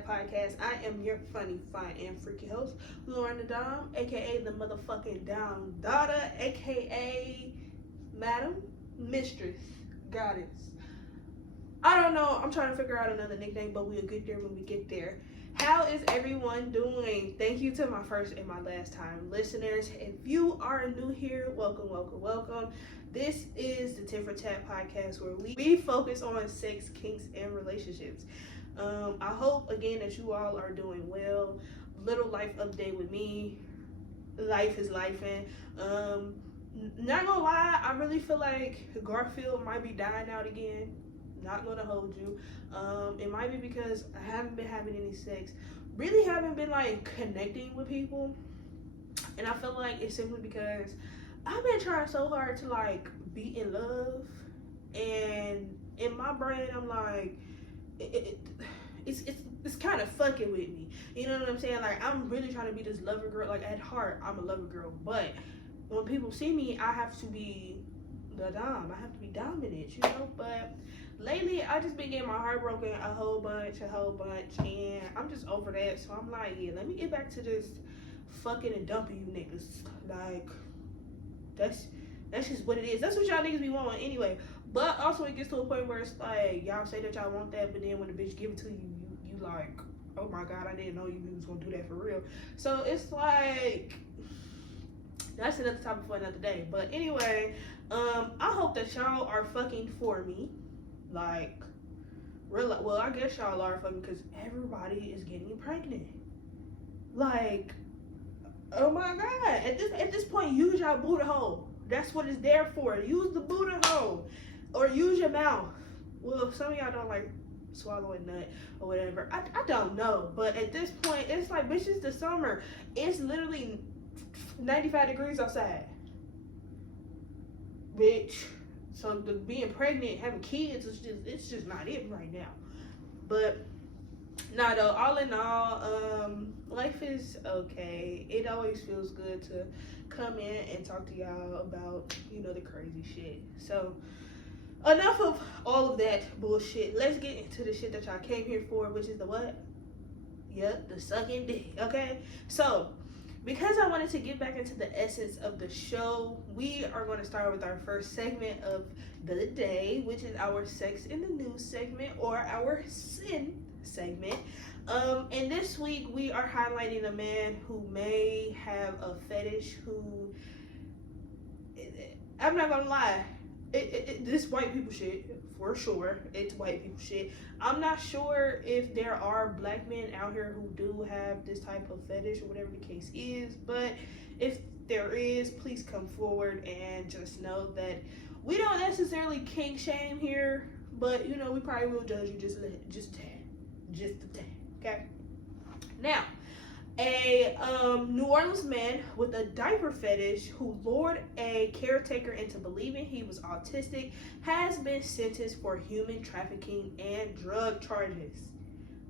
Chat podcast. I am your funny, fine, and freaky host, Lauryn.thedomme, aka the motherfucking down daughter, aka Madam, Mistress, Goddess. I don't know, I'm trying to figure out another nickname, but we'll get there when we get there. How is everyone doing? Thank you to my first and my last time listeners. If you are new here, welcome. This is the TFT podcast where we focus on sex, kinks, and relationships. I hope again that you all are doing well. Little life update with me. Life is lifing. Not gonna lie, I really feel like Garfield might be dying out again. Not gonna hold you. It might be because I haven't been having any sex. Really haven't been like connecting with people. And I feel like it's simply because I've been trying so hard to like be in love. And in my brain I'm like it's kind of fucking with me. You know what I'm saying? Like I'm really trying to be this lover girl. Like at heart I'm a lover girl. But when people see me I have to be the dom. I have to be dominant, you know? But lately, I just been getting my heart broken a whole bunch, and I'm just over that. So I'm like, yeah, let me get back to this fucking and dumping you niggas. Like, that's just what it is. That's what y'all niggas be wanting anyway. But also, it gets to a point where it's like, y'all say that y'all want that, but then when the bitch give it to you, you like, oh my God, I didn't know you was gonna do that for real. So it's like, that's another topic for another day. But anyway, I hope that y'all are fucking for me. Like, well, I guess y'all are fucking because everybody is getting pregnant. Like, oh my God. At this point, use y'all booty hole. That's what it's there for. Use the booty hole. Or use your mouth. Well, some of y'all don't like swallowing nut or whatever. I don't know. But at this point, it's like, bitch, it's the summer. It's literally 95 degrees outside. Bitch. So being pregnant, having kids, it's just not it right now. But nah though, all in all, life is okay. It always feels good to come in and talk to y'all about, you know, the crazy shit. So enough of all of that bullshit. Let's get into the shit that y'all came here for, which is the what? Yep, the sucking dick. Okay, so because I wanted to get back into the essence of the show, we are going to start with our first segment of the day, which is our Sex in the News segment, or our Sin segment. And this week we are highlighting a man who may have a fetish, who, I'm not going to lie, this white people shit, for sure. It's white people shit. I'm not sure if there are black men out here who do have this type of fetish or whatever the case is, but if there is, please come forward and just know that we don't necessarily kink shame here, but you know, we probably will judge you just a tad, okay? Now, a New Orleans man with a diaper fetish who lured a caretaker into believing he was autistic has been sentenced for human trafficking and drug charges.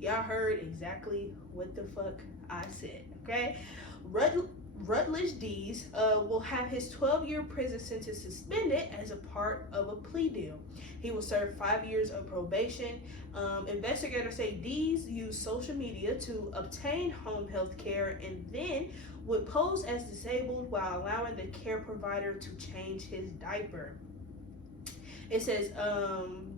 Y'all heard exactly what the fuck I said, okay? Rutledge Dees will have his 12-year prison sentence suspended as a part of a plea deal. He will serve 5 years of probation. Investigators say Dees used social media to obtain home health care and then would pose as disabled while allowing the care provider to change his diaper. It says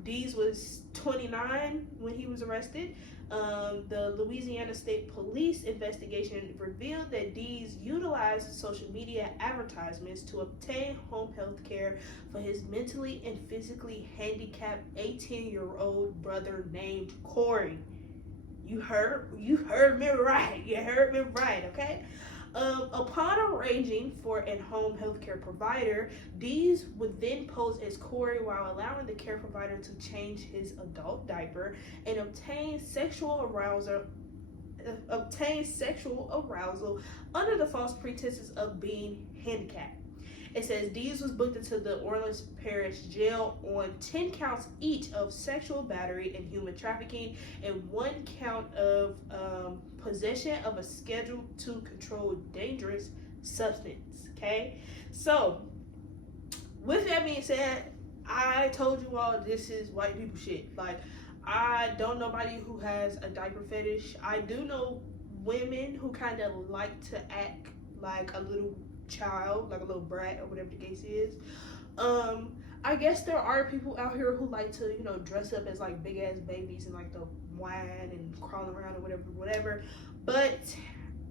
Dees was 29 when he was arrested. The Louisiana State Police investigation revealed that Dees utilized social media advertisements to obtain home health care for his mentally and physically handicapped 18-year-old brother named Corey. You heard me right. You heard me right, okay? Upon arranging for a home health care provider, Dees would then pose as Corey while allowing the care provider to change his adult diaper and obtain sexual arousal under the false pretenses of being handicapped. It says Dees was booked into the Orleans Parish Jail on 10 counts each of sexual battery and human trafficking and 1 count of possession of a Schedule II controlled dangerous substance. Okay, so with that being said, I told you all this is white people shit. Like, I don't know nobody who has a diaper fetish. I do know women who kind of like to act like a little child, like a little brat or whatever the case is. I guess there are people out here who like to, you know, dress up as like big ass babies and like to whine and crawl around or whatever. But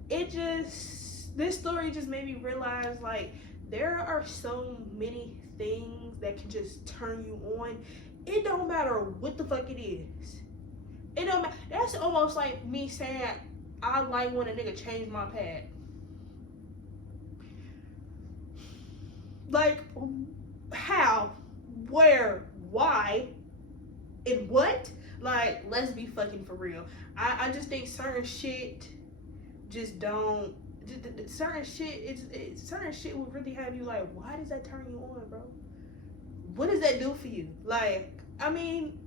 this story just made me realize, like, there are so many things that can just turn you on. It don't matter what the fuck it is. It don't matter. That's almost like me saying I like when a nigga change my pad. Like, how, where, why, and what? Like, let's be fucking for real. I just think certain shit just don't. Certain shit will really have you like, why does that turn you on, bro? What does that do for you? Like, I mean,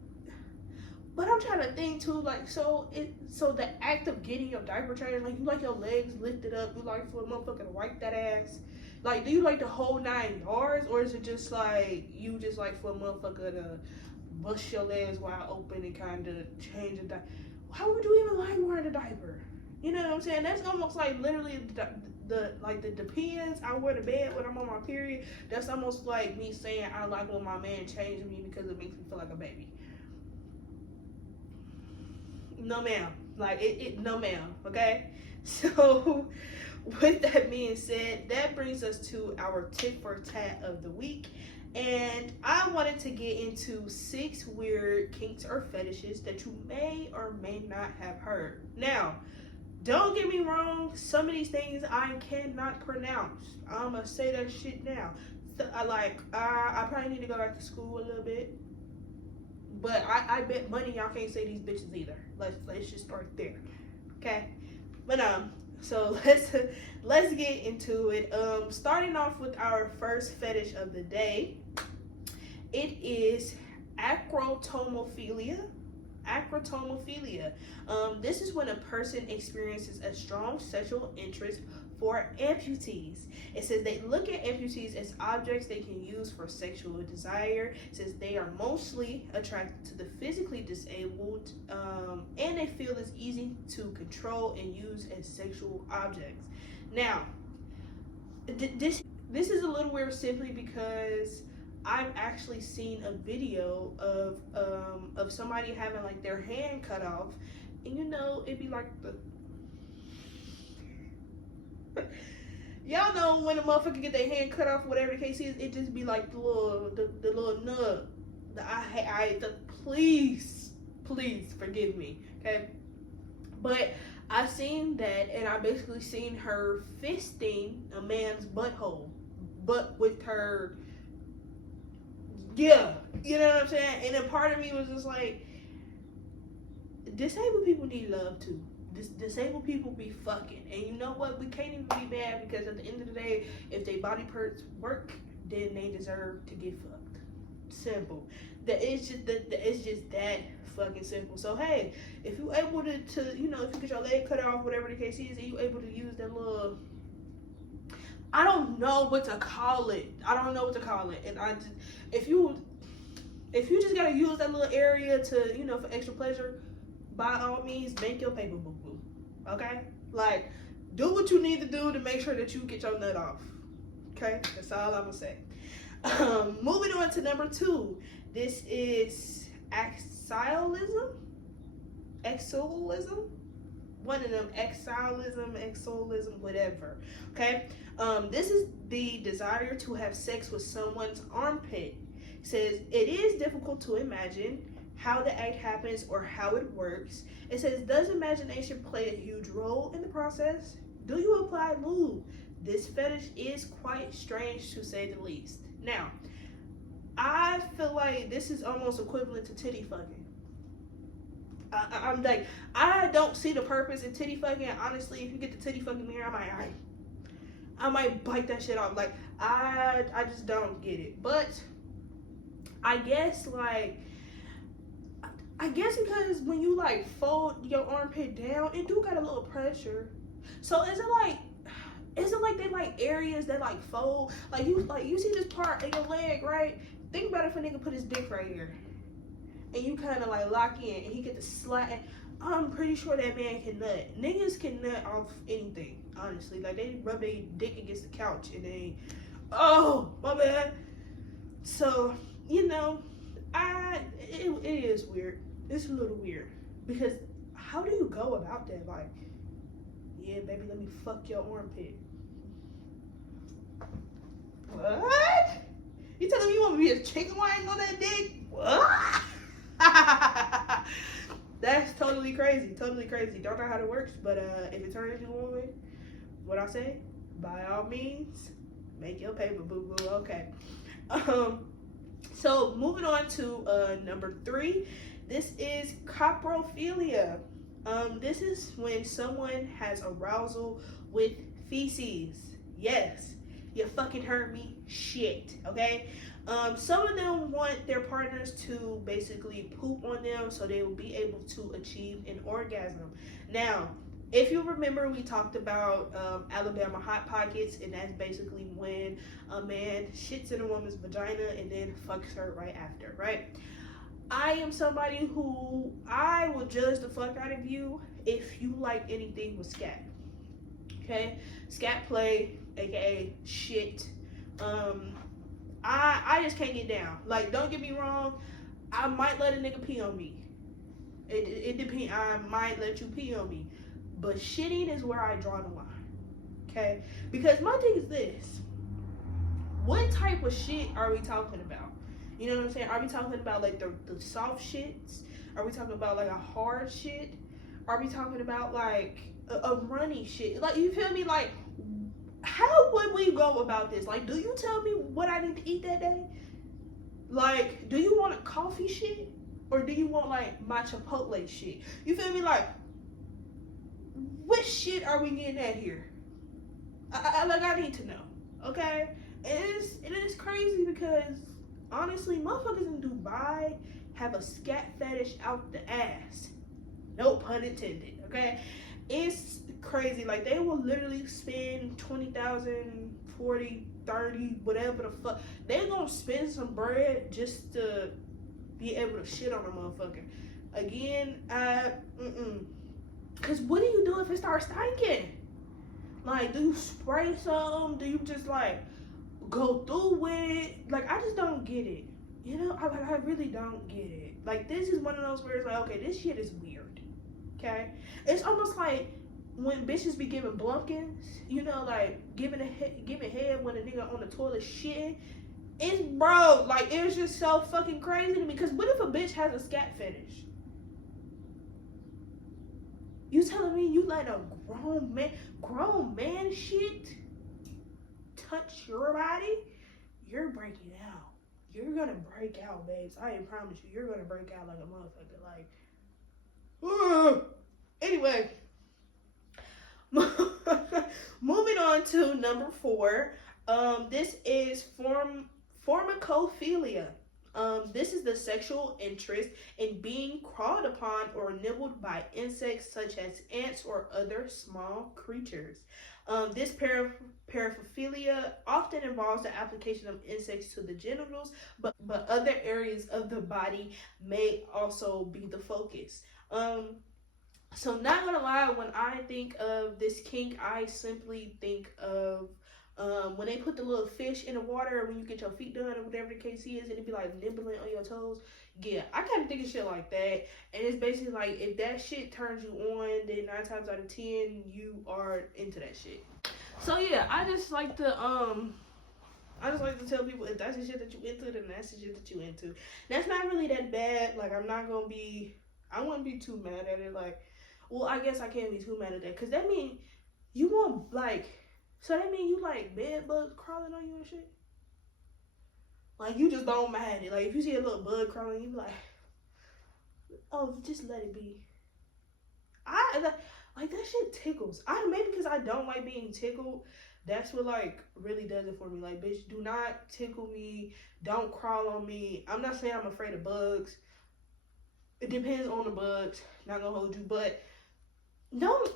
but I'm trying to think too, like, so the act of getting your diaper changed, like, you like your legs lifted up, you like for a motherfucker to wipe that ass. Like, do you like the whole 9 yards, or is it just like you just like for a motherfucker to bust your legs wide open and kind of change the diaper? How would you even like wearing a diaper? You know what I'm saying? That's almost like literally the depends. I wear the bed when I'm on my period. That's almost like me saying I like when my man changes me because it makes me feel like a baby. No ma'am. Like no ma'am. Okay. So with that being said, that brings us to our tit for tat of the week. And I wanted to get into 6 weird kinks or fetishes that you may or may not have heard. Now, don't get me wrong, some of these things I cannot pronounce. I'm gonna say that shit now. I probably need to go back to school a little bit. But I bet money y'all can't say these bitches either. Let's just start there. Okay? But so let's get into it. Starting off with our first fetish of the day. It is acrotomophilia. Acrotomophilia. This is when a person experiences a strong sexual interest for amputees. It says they look at amputees as objects they can use for sexual desire. It says they are mostly attracted to the physically disabled, and they feel it's easy to control and use as sexual objects. Now, this is a little weird simply because I've actually seen a video of somebody having like their hand cut off, and you know, it'd be like the y'all know when a motherfucker get their hand cut off, whatever the case is, it just be like the little nub. Please forgive me, okay? But I seen that, and I basically seen her fisting a man's butthole, but with her. Yeah, you know what I'm saying? And then part of me was just like, disabled people need love too. Disabled people be fucking. And you know what? We can't even be mad because at the end of the day, if they body parts work, then they deserve to get fucked. Simple. It's just that fucking simple. So hey, if you able to you know, if you get your leg cut off, whatever the case is, and you able to use that little, I don't know what to call it. And if you just gotta use that little area to, you know, for extra pleasure, by all means, make your paper boo boo. Okay? Like, do what you need to do to make sure that you get your nut off. Okay? That's all I'm gonna say. Moving on to number 2. This is exilism. One of them, exilism, whatever. Okay? This is the desire to have sex with someone's armpit. It says it is difficult to imagine how the act happens or how it works. It says, does imagination play a huge role in the process? Do you apply lube? This fetish is quite strange to say the least. Now, I feel like this is almost equivalent to titty fucking. I'm like, I don't see the purpose in titty fucking. Honestly, if you get the titty fucking mirror, I might bite that shit off. Like, I just don't get it. But I guess because when you like fold your armpit down, it do got a little pressure. So is it like they like areas that like fold? Like you see this part of your leg, right? Think about if a nigga put his dick right here. and you kind of like lock in, and he get to slide. I'm pretty sure that man can nut. Niggas can nut off anything, honestly. Like, they rub their dick against the couch and they, oh, my bad. So, you know, it is weird. It's a little weird. Because how do you go about that? Like, yeah, baby, let me fuck your armpit. What? You telling me you want me to be a chicken wing on that dick? What? That's totally crazy. Totally crazy. Don't know how it works, but if it turns you on, what I say, by all means, make your paper, boo boo. Okay. So moving on to number 3. This is coprophilia. This is when someone has arousal with feces. Yes, you fucking heard me. Shit. Okay. Some of them want their partners to basically poop on them so they will be able to achieve an orgasm. Now, if you remember, we talked about Alabama Hot Pockets, and that's basically when a man shits in a woman's vagina and then fucks her right after, right? I am somebody who, I will judge the fuck out of you if you like anything with scat. Okay? Scat play, aka shit. I just can't get down. Like, don't get me wrong, I might let a nigga pee on me. It depends. I might let you pee on me. But shitting is where I draw the line. Okay? Because my thing is this. What type of shit are we talking about? You know what I'm saying? Are we talking about like the soft shits? Are we talking about like a hard shit? Are we talking about like a runny shit? Like, you feel me? Like, how would we go about this? Like, do you tell me what I need to eat that day? Like, do you want a coffee shit? Or do you want like my Chipotle shit? You feel me? Like, what shit are we getting at here? I need to know. Okay? It is crazy because honestly, motherfuckers in Dubai have a scat fetish out the ass. No pun intended. Okay? It's crazy. Like, they will literally spend 20,000, 40, 30, whatever the fuck. They're gonna spend some bread just to be able to shit on a motherfucker. Again, Cause what do you do if it starts stinking? Like, do you spray some? Do you just like go through with it? Like, I just don't get it. You know, I really don't get it. Like, this is one of those where it's like, okay, this shit is weird. Okay? It's almost like when bitches be giving blumpkins, you know, like giving head when a nigga on the toilet shitting. It's, bro, like, it's just so fucking crazy to me. Because what if a bitch has a scat fetish? You telling me you let a grown man shit touch your body? You're breaking out. You're gonna break out, babes. I promise you, you're gonna break out like a motherfucker. Like, anyway, moving on to number 4. This is formicophilia. This is the sexual interest in being crawled upon or nibbled by insects such as ants or other small creatures. This paraphilia often involves the application of insects to the genitals, but other areas of the body may also be the focus. So not gonna lie, when I think of this kink, I simply think of when they put the little fish in the water when you get your feet done or whatever the case is, and it be like nibbling on your toes. Yeah, I kind of think of shit like that. And it's basically like, if that shit turns you on, then 9 times out of 10 you are into that shit. So yeah, I just like to tell people, if that's the shit that you into, then that's the shit that you into. That's not really that bad. Like, I wouldn't be too mad at it. Like, well, I guess I can't be too mad at that, because that mean you want, like, so that mean you like bed bugs crawling on you and shit? Like, you just don't mind it. Like, if you see a little bug crawling, you be like, oh, just let it be. Like, that shit tickles. Maybe because I don't like being tickled. That's what, like, really does it for me. Like, bitch, do not tickle me. Don't crawl on me. I'm not saying I'm afraid of bugs. It depends on the bugs. Not gonna hold you. But don't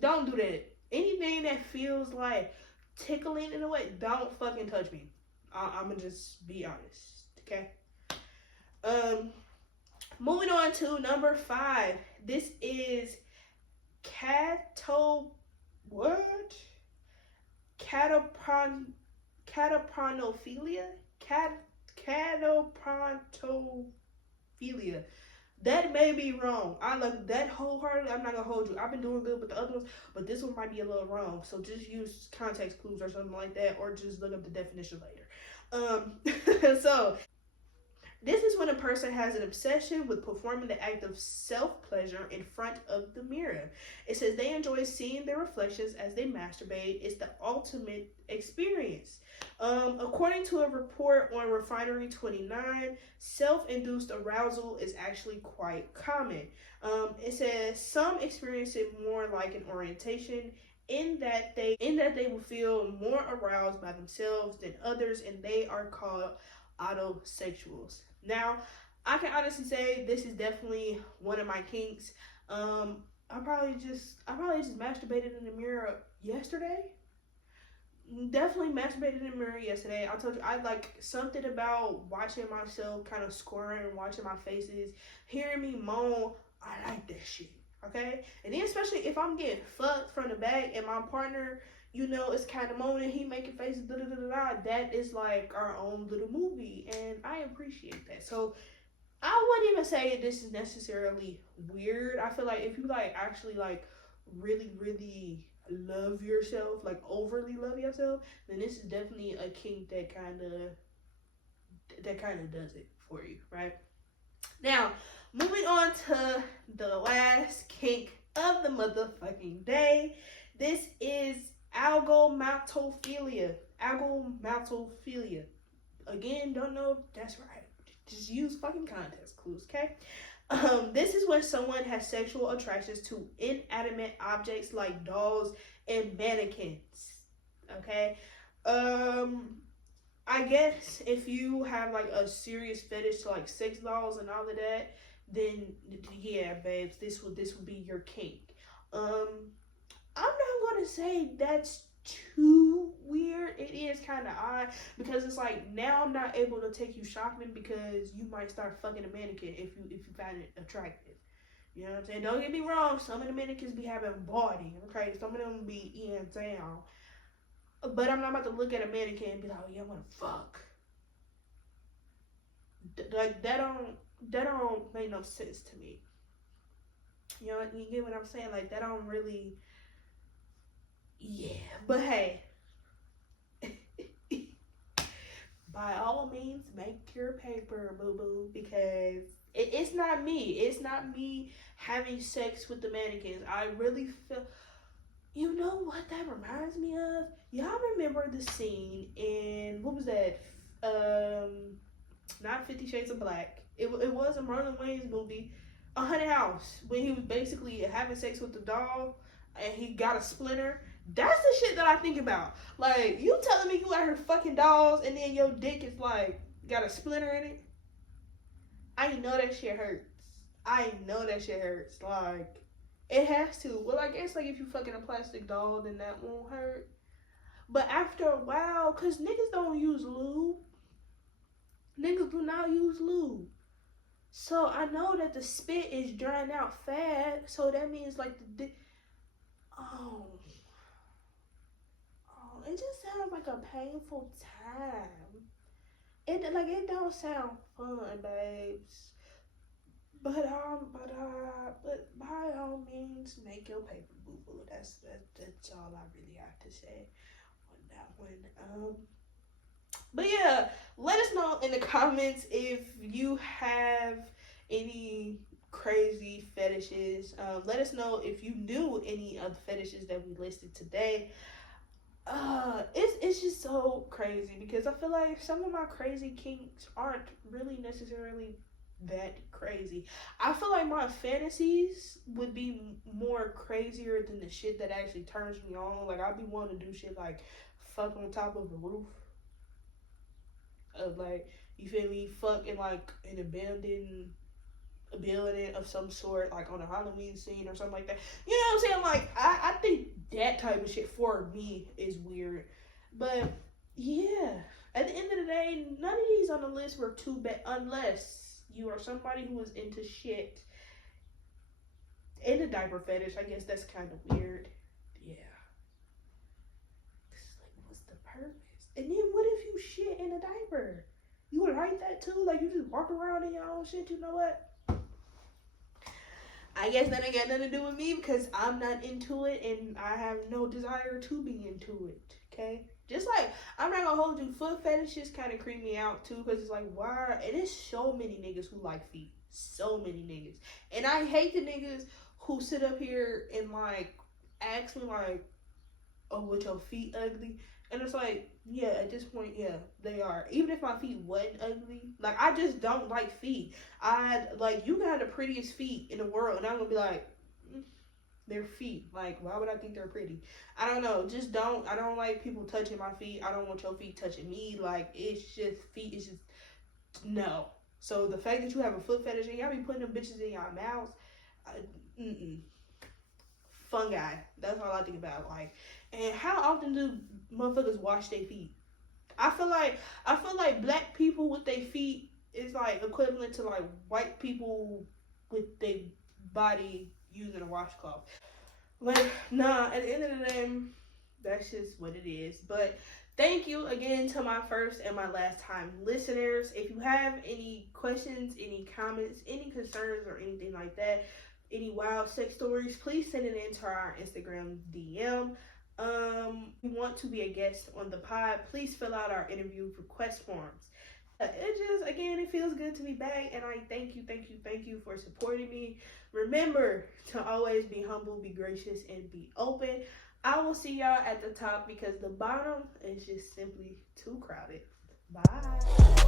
do that. Anything that feels like tickling in a way, don't fucking touch me. I'm gonna just be honest, okay? Moving on to number 5. This is cato what? Catapron catapronophilia. Catapronophilia. That may be wrong. I like that wholeheartedly. I'm not gonna hold you. I've been doing good with the other ones, but this one might be a little wrong. So just use context clues or something like that, or just look up the definition later. So this is when a person has an obsession with performing the act of self-pleasure in front of the mirror. It says they enjoy seeing their reflections as they masturbate. It's the ultimate experience. According to a report on Refinery 29, self-induced arousal is actually quite common. It says some experience it more like an orientation in that they will feel more aroused by themselves than others, and they are called autosexuals. Now, I can honestly say this is definitely one of my kinks. I probably just masturbated in the mirror yesterday. Definitely masturbated in the mirror yesterday. I told you I like something about watching myself kind of squirming, watching my faces, hearing me moan. I like that shit. Okay, and then especially if I'm getting fucked from the back and my partner, you know, it's kind of moaning, he making faces, da da da da. That is like our own little movie, and I appreciate that. So I wouldn't even say this is necessarily weird. I feel like if you like actually like really love yourself, like overly love yourself, then this is definitely a kink that kind of does it for you, right? Now, moving on to the last kink of the motherfucking day. This is algomatophilia. Algomatophilia. Again, don't know if that's right. Just use fucking context clues, okay? This is when someone has sexual attractions to inanimate objects like dolls and mannequins. Okay? I guess if you have like a serious fetish to like sex dolls and all of that, then yeah, babes, this would be your kink. I'm not gonna say that's too weird. It is kind of odd because it's like now I'm not able to take you shopping because you might start fucking a mannequin if you find it attractive. You know what I'm saying? Don't get me wrong. Some of the mannequins be having body. Okay, some of them be in down. But I'm not about to look at a mannequin and be like, oh yeah, I want to fuck. Like that don't make no sense to me. You know, you get what I'm saying? Like that don't really. Yeah, but hey, by all means, make your paper, boo boo, because it's not me. It's not me having sex with the mannequins. I really feel. You know what that reminds me of? Y'all remember the scene in what was that? Not 50 Shades of Black. It was a Marlon Wayans movie, A Haunted House, when he was basically having sex with the doll and he got a splinter. That's the shit that I think about. Like, you telling me you out here fucking dolls and then your dick is like got a splinter in it? I know that shit hurts. I know that shit hurts. Like, it has to. Well, I guess like if you fucking a plastic doll, then that won't hurt. But after a while, cause niggas don't use lube. Niggas do not use lube. So I know that the spit is drying out fast. So that means like the dick. Oh, it just sounds like a painful time. It don't sound fun, babes. But by all means, make your paper, boo boo. That's all I really have to say on that one. But yeah, let us know in the comments if you have any crazy fetishes. Let us know if you knew any of the fetishes that we listed today. It's just so crazy because I feel like some of my crazy kinks aren't really necessarily that crazy. I feel like my fantasies would be more crazier than the shit that actually turns me on. Like I'd be wanting to do shit like fuck on top of a roof. Of like, you feel me, fuck in like an abandoned building of some sort, like on a Halloween scene or something like that. You know what I'm saying? Like I think that type of shit for me is weird. But yeah, at the end of the day, none of these on the list were too bad unless you are somebody who is into shit and a diaper fetish, I guess that's kind of weird. Yeah. It's like, what's the purpose? And then what if you shit in a diaper? You would like that too? Like, you just walk around in your own shit, you know what? I guess that ain't got nothing to do with me because I'm not into it and I have no desire to be into it, okay? Just like, I'm not gonna hold you, foot fetishes kind of creep me out too because it's like, why? And there's so many niggas who like feet. So many niggas. And I hate the niggas who sit up here and like ask me like, oh, with your feet ugly? And it's like, yeah, at this point, yeah, they are. Even if my feet wasn't ugly, like, I just don't like feet. You can have the prettiest feet in the world, and I'm gonna be like, they're feet. Like, why would I think they're pretty? I don't know. Just don't. I don't like people touching my feet. I don't want your feet touching me. Like, it's just, feet is just, no. So the fact that you have a foot fetish and y'all be putting them bitches in y'all mouths, fungi. That's all I think about. Like, and how often do motherfuckers wash their feet? I feel like black people with their feet is like equivalent to like white people with their body using a washcloth. Like, nah, at the end of the day, that's just what it is. But thank you again to my first and my last time listeners. If you have any questions, any comments, any concerns, or anything like that, any wild sex stories, please send it into our Instagram DM. If you want to be a guest on the pod, please fill out our interview request forms. It feels good to be back, and I thank you for supporting me. Remember to always be humble, be gracious, and be open. I will see y'all at the top because the bottom is just simply too crowded. Bye.